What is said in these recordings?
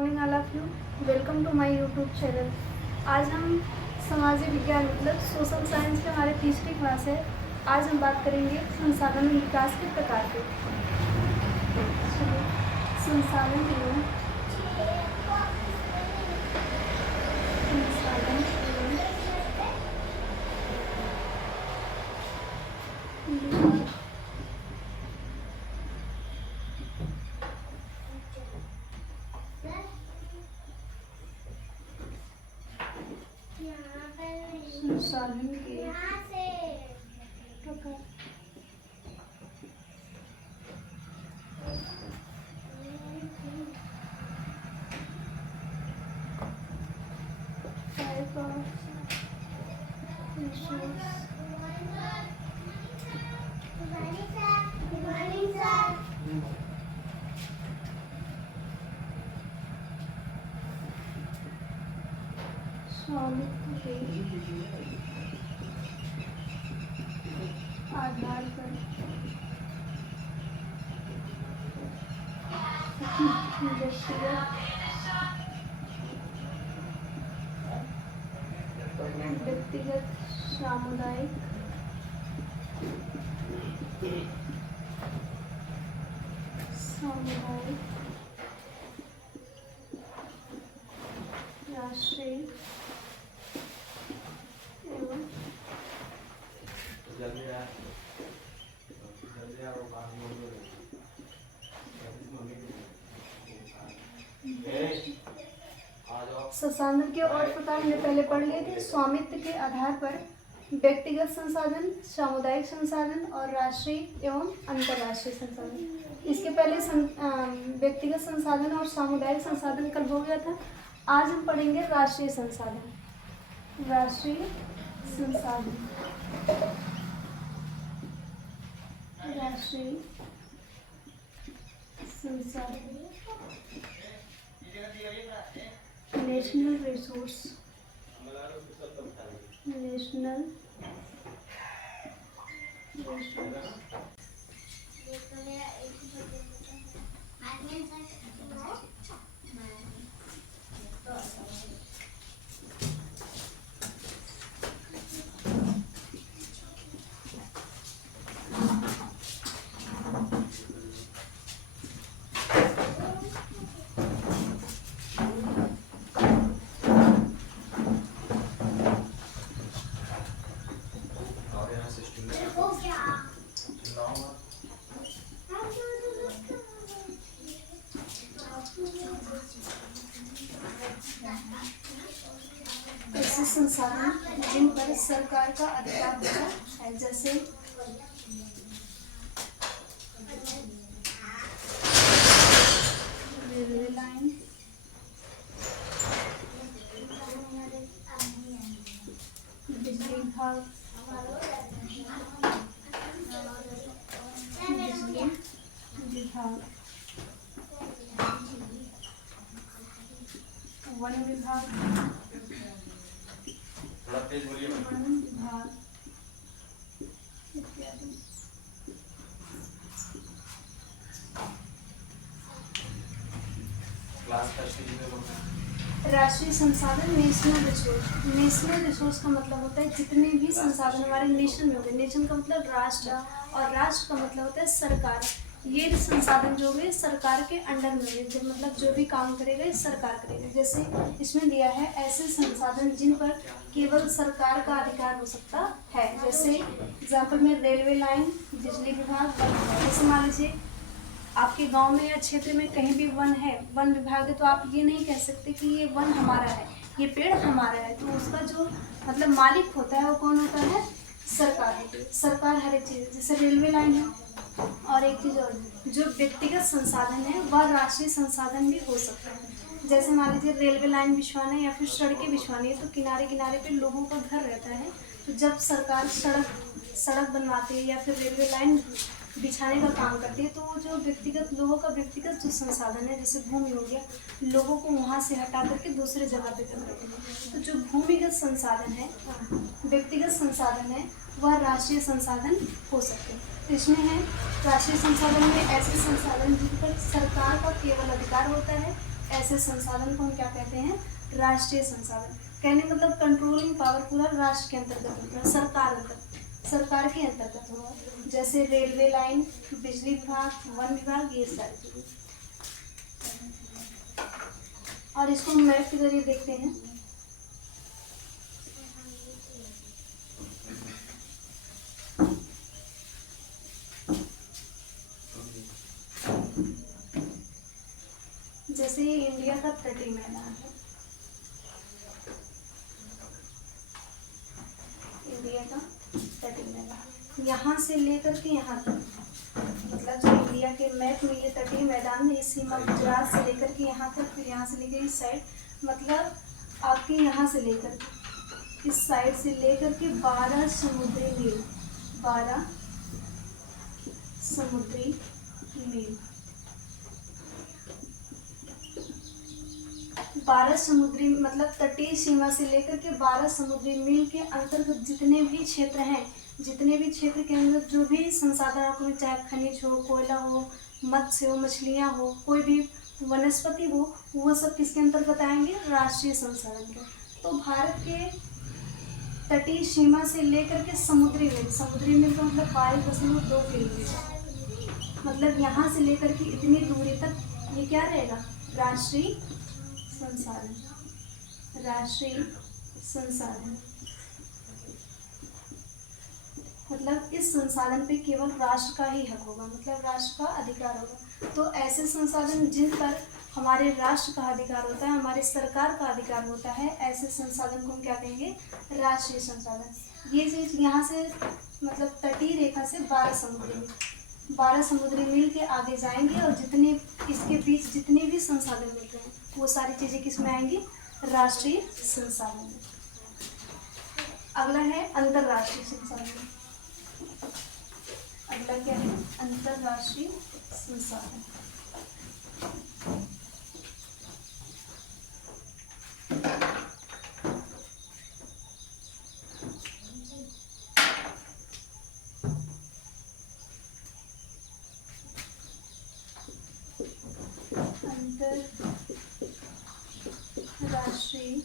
Morning all of you, welcome to my YouTube channel. आज हम सामाजिक विज्ञान मतलब सोशल साइंस के हमारे तीसरी क्लास है। आज हम बात करेंगे संसाधन विकास के प्रकार के। संसाधन एवं संसाधन के प्रकार। स्वामित्व के आधार पर व्यक्तिगत सामुदायिक राष्ट्रीय एवं संसाधन के और प्रकार हमने पहले पढ़ लिए थे। स्वामित्व के आधार पर व्यक्तिगत संसाधन, सामुदायिक संसाधन और राष्ट्रीय एवं अंतर्राष्ट्रीय संसाधन। इसके पहले व्यक्तिगत संसाधन और सामुदायिक संसाधन कल हो गया था। आज हम पढ़ेंगे राष्ट्रीय संसाधन। राष्ट्रीय संसाधन, राष्ट्रीय संसाधन, नेशनल रिसोर्स, नेशनल रिसोर्स। ऐसे संसाधन जिन पर सरकार का अधिकार होता है, जैसे रेलवे लाइन, बिजली विभाग, बिजली विभाग, वन विभाग, वन विभाग इत्यादि। राष्ट्रीय संसाधन, नेशनल रिसोर्स। नेशनल रिसोर्स का मतलब होता है जितने भी संसाधन हमारे नेशन में होते हैं। नेशन का मतलब राष्ट्र और राष्ट्र का मतलब होता है सरकार। ये संसाधन जो है सरकार के अंडर में है, जो मतलब जो भी काम करेगा ये सरकार करेगी। जैसे इसमें दिया है ऐसे संसाधन जिन पर केवल सरकार का अधिकार हो सकता है। जैसे एग्जाम्पल में रेलवे लाइन, बिजली विभाग, वन विभाग। जैसे मान लीजिए आपके गांव में या क्षेत्र में कहीं भी वन है, वन विभाग है, तो आप ये नहीं कह सकते कि ये वन हमारा है, ये पेड़ हमारा है। तो उसका जो मतलब मालिक होता है वो कौन होता है? सरकार होती है। सरकार हर एक चीज़, जैसे रेलवे लाइन है। और एक चीज़ और, जो व्यक्तिगत संसाधन है वह राष्ट्रीय संसाधन भी हो सकता है। जैसे मान लीजिए रेलवे लाइन बिछवाना है या फिर सड़कें बिछवानी है, तो किनारे किनारे पे लोगों का घर रहता है। तो जब सरकार सड़क बनवाती है या फिर रेलवे लाइन बिछाने का काम करती है, तो वो जो व्यक्तिगत लोगों का व्यक्तिगत जो संसाधन है, जैसे भूमि हो गया, लोगों को वहाँ से हटा करके दूसरे जगह पे कर देते हैं। तो जो भूमिगत संसाधन है, व्यक्तिगत संसाधन है, वह राष्ट्रीय संसाधन हो सकते हैं। तो इसमें है राष्ट्रीय संसाधन में ऐसे संसाधन जिन पर सरकार का केवल अधिकार होता है ऐसे संसाधन को हम क्या कहते हैं, राष्ट्रीय संसाधन। कहने मतलब कंट्रोलिंग पावर पूरा राष्ट्र के अंतर्गत होता है, सरकार के अंतर्गत होगा। जैसे रेलवे लाइन, बिजली विभाग, वन विभाग, ये सारी चीजें। और इसको मैप के जरिए देखते हैं। जैसे ये इंडिया का तटीय मैदान है, इंडिया का तटीय मैदान, यहाँ से लेकर के यहाँ तक, मतलब जो इंडिया के मैप में ये तटीय मैदान है, इस सीमा गुजरात से लेकर के यहाँ तक, फिर यहाँ से लेकर इस साइड, मतलब आपके यहाँ से लेकर इस साइड से लेकर के 12 समुद्री मील, 12 समुद्री मील, 12 समुद्री मतलब तटीय सीमा से लेकर के 12 समुद्री मील के अंतर्गत जितने भी क्षेत्र हैं, जितने भी क्षेत्र के अंदर जो भी संसाधन आपको मिले, चाहे खनिज हो, कोयला हो, मत्स्य हो, मछलियाँ हो, कोई भी वनस्पति हो, वो सब किसके अंतर्गत आएंगे, राष्ट्रीय संसाधन के। तो भारत के तटीय सीमा से लेकर के समुद्री मील का मतलब 12.2 किलोमीटर, मतलब यहाँ से लेकर के इतनी दूरी तक ये क्या रहेगा, राष्ट्रीय संसाधन, राष्ट्रीय संसाधन। मतलब इस संसाधन पे केवल राष्ट्र का ही हक होगा, मतलब राष्ट्र का अधिकार होगा। तो ऐसे संसाधन जिन पर हमारे राष्ट्र का अधिकार होता है, हमारे सरकार का अधिकार होता है, ऐसे संसाधन को हम क्या कहेंगे, राष्ट्रीय संसाधन। ये चीज यहाँ से मतलब तटीय रेखा से 12 समुद्री मील के आगे जाएंगे, और जितने इसके बीच जितने भी संसाधन मिल रहे हैं, वो सारी चीजें किस में आएंगी, राष्ट्रीय संसाधन में। अगला है अंतरराष्ट्रीय संसाधन। अगला क्या है, अंतरराष्ट्रीय संसाधन। अंतरराष्ट्रीय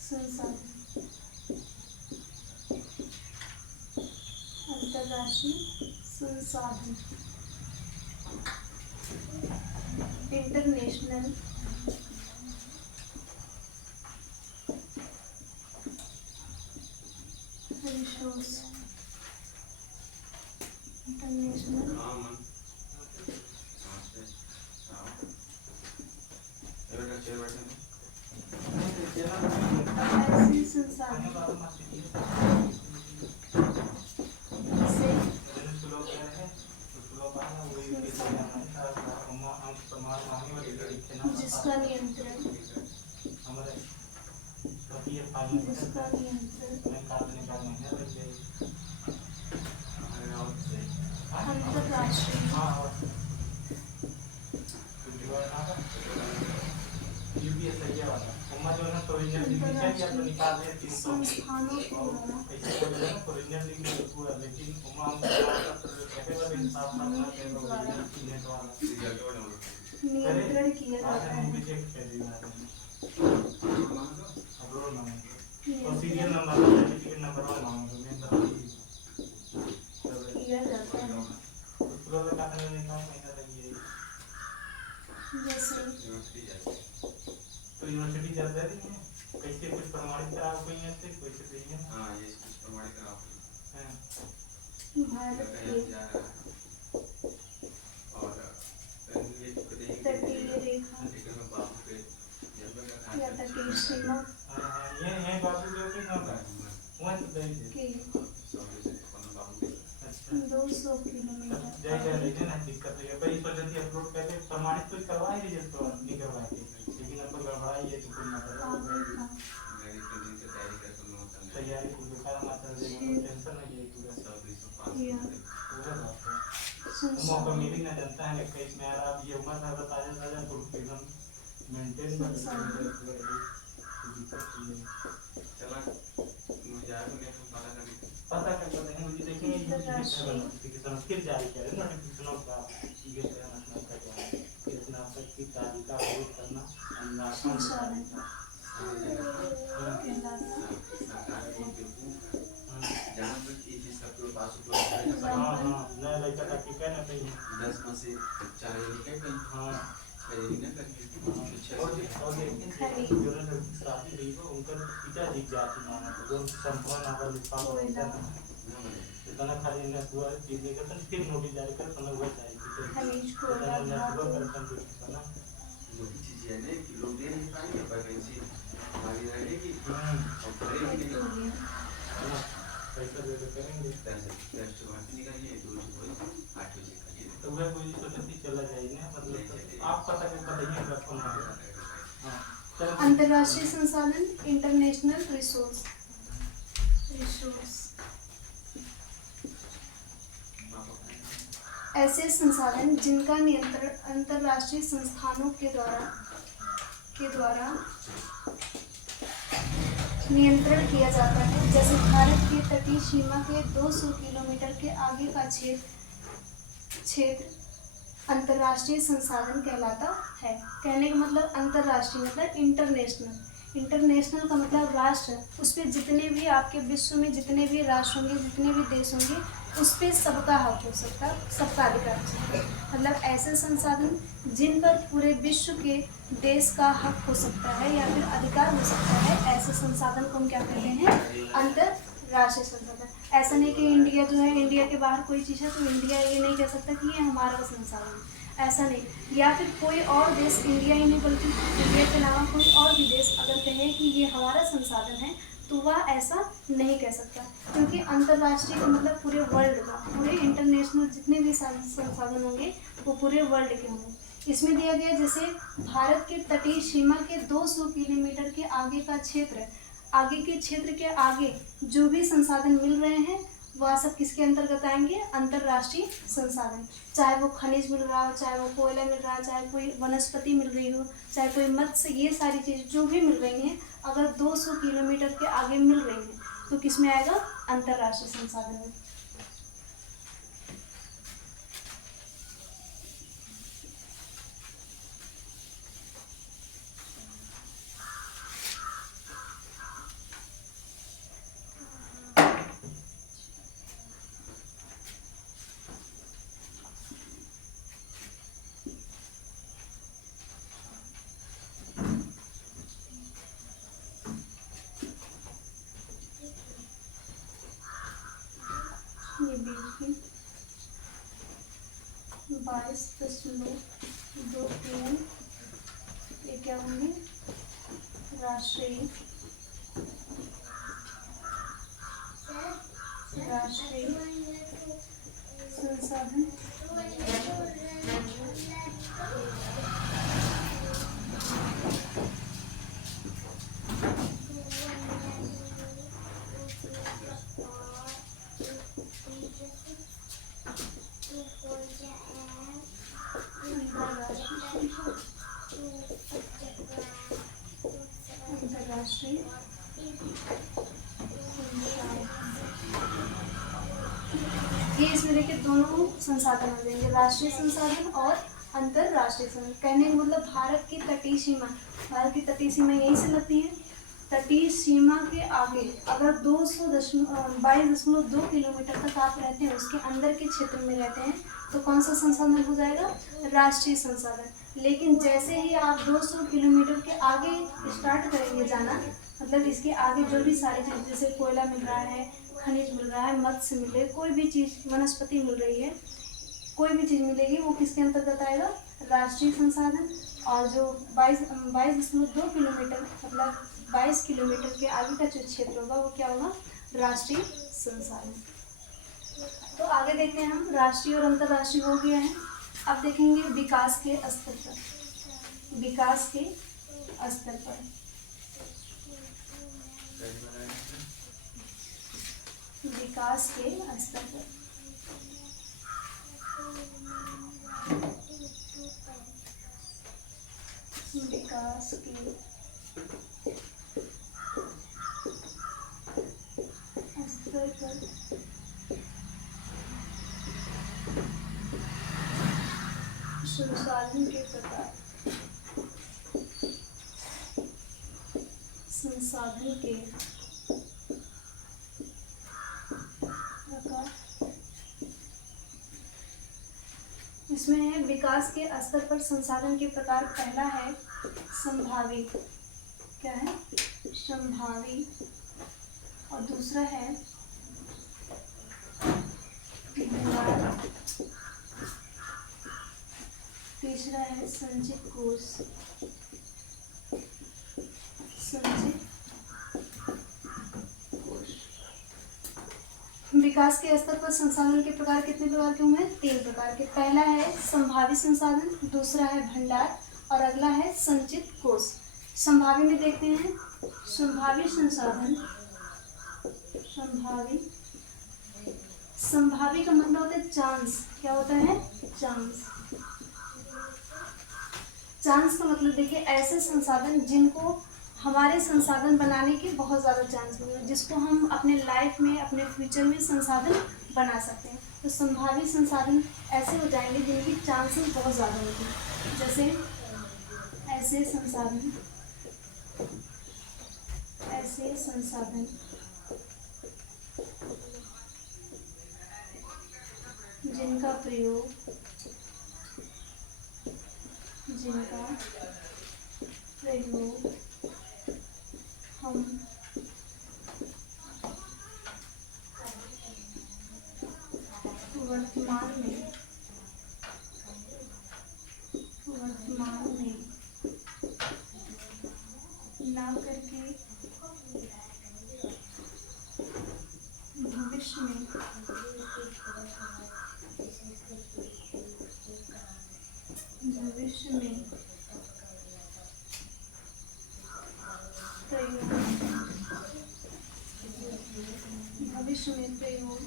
संसाधन, अंतरराष्ट्रीय संसाधन, इंटरनेशनल रिसोर्स, इंटरनेशनल ऐसे संसाधन जिसका नियंत्रण अंतरराष्ट्रीय संस्थानों नियंत्रण किया जाता है, किया जाता है। जैसे तो यूनिवर्सिटी चल रही है, कैसे कुछ प्रमाणित करा कोई ऐसे कोई से नहीं है। हां ये कुछ प्रमाणित करा हैं भारत के और ये तटीय रेखा या तटीय सीमा ये बाबू जो कि ना था वहां से के 200 किलोमीटर जय जय लेकिन ना दिक्कत है भाई। इस वजह से अपलोड करके प्रमाणित कुछ करवाएंगे जिसको नहीं करवाएंगे, लेकिन अब गड़बड़ाई है तो कुछ ना करो। मेरी ट्रेनिंग से तैयारी कर तुम लोग तैयारी पूरी करा मात्र टेंशन नहीं है पूरा 100-205 पूरा मौका मिली ना जनता है कि इसमें यार आप ये उम्र था बता दें तो एकदम मेंटेन कर चला मुझे याद नहीं पता कर मुझे देखेंगे अंतरराष्ट्रीय नोटिफिकेशन फिर जारी करें नोटिफिकेशनों का ये नेशनल का जो है इतना तक की तालिका अपलोड करना अनिवार्य संसाधन जहाँ तक ये चीज सबके पास उपलब्ध है नया लड़का का की कहना चाहिए 10 में से 4 निकल गई हाँ 6 निकल गई और लेकिन जो ना लड़की शादी हुई हो उनका पिताजी जाति माना तो जो संपूर्ण आवाज लिखा होता है इतना खाली ने हुआ चीज लेकर तो फिर नोटिस जारी कर समझ हुआ जाएगी खनिज तो कोयला नेटवर्क धातु करेक्शन जो है ना जो भी चीज है ना कि लोग दे नहीं पाएंगे वैकेंसी खाली रहेगी और भरेगी नहीं पेट्रोलियम पैसा दे दे करेंगे टेस्ट भर्ती निकालिए 2 बजे 8 बजे खाली तो वह कोई सोचती चला जाएगा मतलब आप पता के बताइए अगर फोन आ हाँ चलो अंतर्राष्ट्रीय संसाधन इंटरनेशनल रिसोर्स ऐसे संसाधन जिनका नियंत्रण अंतर्राष्ट्रीय संस्थानों के द्वारा नियंत्रण किया जाता है, जैसे भारत की तटीय सीमा के 200 किलोमीटर के आगे का क्षेत्र अंतर्राष्ट्रीय संसाधन कहलाता है। कहने का मतलब अंतर्राष्ट्रीय मतलब इंटरनेशनल का मतलब राष्ट्र, उस पर जितने भी आपके विश्व में जितने भी राष्ट्र होंगे जितने भी देश होंगे उस पर सबका हक हो सकता है, सबका अधिकार हो सकता है। मतलब ऐसे संसाधन जिन पर पूरे विश्व के देश का हक हो सकता है या फिर अधिकार हो सकता है, ऐसे संसाधन को हम क्या कहते हैं? अंतरराष्ट्रीय संसाधन। ऐसा नहीं कि इंडिया जो है, इंडिया के बाहर कोई चीज़ है तो इंडिया ये नहीं कह सकता कि ये हमारा संसाधन है, ऐसा नहीं। या फिर कोई और देश, इंडिया ही नहीं बल्कि इंडिया के अलावा कोई और भी देश अगर कहे कि ये हमारा संसाधन है तो वह ऐसा नहीं कह सकता, क्योंकि अंतर्राष्ट्रीय का मतलब पूरे वर्ल्ड का, पूरे इंटरनेशनल जितने भी संसाधन होंगे वो पूरे वर्ल्ड के होंगे। इसमें दिया गया जैसे भारत के तटीय सीमा के 200 किलोमीटर के आगे का क्षेत्र, आगे के क्षेत्र के आगे जो भी संसाधन मिल रहे हैं वह सब किसके अंतर्गत आएंगे? अंतर्राष्ट्रीय संसाधन। चाहे वो खनिज मिल रहा हो, चाहे वो कोयला मिल रहा हो, चाहे कोई वनस्पति मिल रही हो, चाहे कोई मत्स्य, ये सारी चीज़ जो भी मिल रही हैं अगर 200 किलोमीटर के आगे मिल रही हैं तो किस में आएगा? अंतर्राष्ट्रीय संसाधन में। ये बीच की 22.23 ये क्या होंगे? राष्ट्रीय संसाधन अंतर्राष्ट्रीय ये इसमें देखिए दोनों संसाधन हो जाएंगे, राष्ट्रीय संसाधन और अंतर्राष्ट्रीय संसाधन। कहने का मतलब भारत की तटीय सीमा, भारत की तटीय सीमा यहीं से लगती है। तटीय सीमा के आगे अगर 22.2 किलोमीटर तक आप रहते हैं, उसके अंदर के क्षेत्र में रहते हैं तो कौन सा संसाधन हो जाएगा? राष्ट्रीय संसाधन। लेकिन जैसे ही आप 200 किलोमीटर के आगे स्टार्ट करेंगे जाना, मतलब इसके आगे जो भी सारी चीज़ जैसे कोयला मिल रहा है, खनिज मिल रहा है, मत्स्य मिल रही है, कोई भी चीज़, वनस्पति मिल रही है, कोई भी चीज़ मिलेगी वो किसके अंतर्गत आएगा? राष्ट्रीय संसाधन। और जो 22.2 किलोमीटर मतलब 22 किलोमीटर के आगे का जो क्षेत्र होगा वो क्या होगा? राष्ट्रीय संसाधन। तो आगे देखते हैं हम, राष्ट्रीय और अंतर्राष्ट्रीय हो गया है। अब देखेंगे विकास के स्तर पर, विकास के स्तर पर विकास के स्तर पर विकास के स्तर पर संसाधन के प्रकार, संसाधन के प्रकार। इसमें है विकास के स्तर पर संसाधन के प्रकार। पहला है संभावी, क्या है? संभावी। और दूसरा है भंडार। तीसरा है संचित कोष, संचित कोष। विकास के स्तर पर संसाधन के प्रकार कितने प्रकार के होंगे? 3 प्रकार के। पहला है संभावी संसाधन, दूसरा है भंडार और अगला है संचित कोष। संभावी में देखते हैं, संभावी संसाधन, संभावी का मतलब होता है चांस। क्या होता है? चांस। चांस का मतलब देखिए ऐसे संसाधन जिनको हमारे संसाधन बनाने के बहुत ज़्यादा चांस होंगे, जिसको हम अपने लाइफ में, अपने फ्यूचर में संसाधन बना सकते हैं। तो संभावी संसाधन ऐसे हो जाएंगे जिनकी चांसेस बहुत ज़्यादा होती हैं। जैसे ऐसे संसाधन जिनका प्रयोग हम वर्तमान में ना करके भविष्य में प्रयोग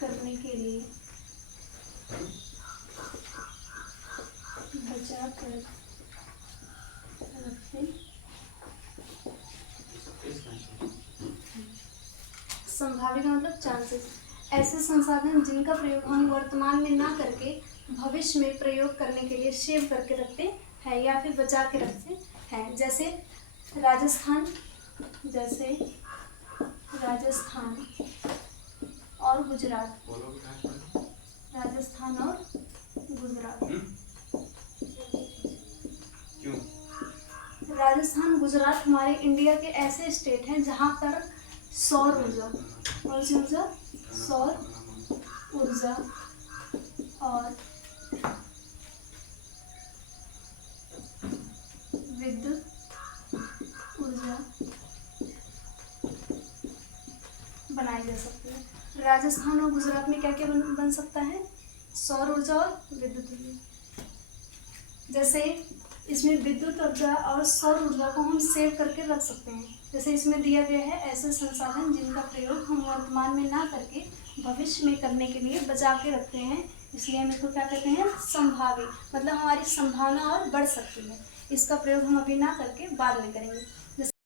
करने के लिए बचा कर रखते। संभावित मतलब चांसेस, ऐसे संसाधन जिनका प्रयोग हम वर्तमान में ना करके भविष्य में प्रयोग करने के लिए सेव करके रखते हैं या फिर बचा के रखते हैं। जैसे राजस्थान और गुजरात। राजस्थान और गुजरात। क्यों? राजस्थान गुजरात हमारे इंडिया के ऐसे स्टेट हैं जहाँ पर सौर ऊर्जा, कौन सी ऊर्जा? सौर ऊर्जा और विद्युत ऊर्जा बनाई जा सकती है। राजस्थान और गुजरात में क्या क्या बन सकता है? सौर ऊर्जा और विद्युत ऊर्जा। जैसे इसमें विद्युत ऊर्जा और सौर ऊर्जा को हम सेव करके रख सकते हैं। जैसे इसमें दिया गया है ऐसे संसाधन जिनका प्रयोग हम वर्तमान में ना करके भविष्य में करने के लिए बचा के रखते हैं, इसलिए हम इसको क्या कहते हैं? संभावी। मतलब हमारी संभावना और बढ़ सकती है, इसका प्रयोग हम अभी ना करके बाद में करेंगे।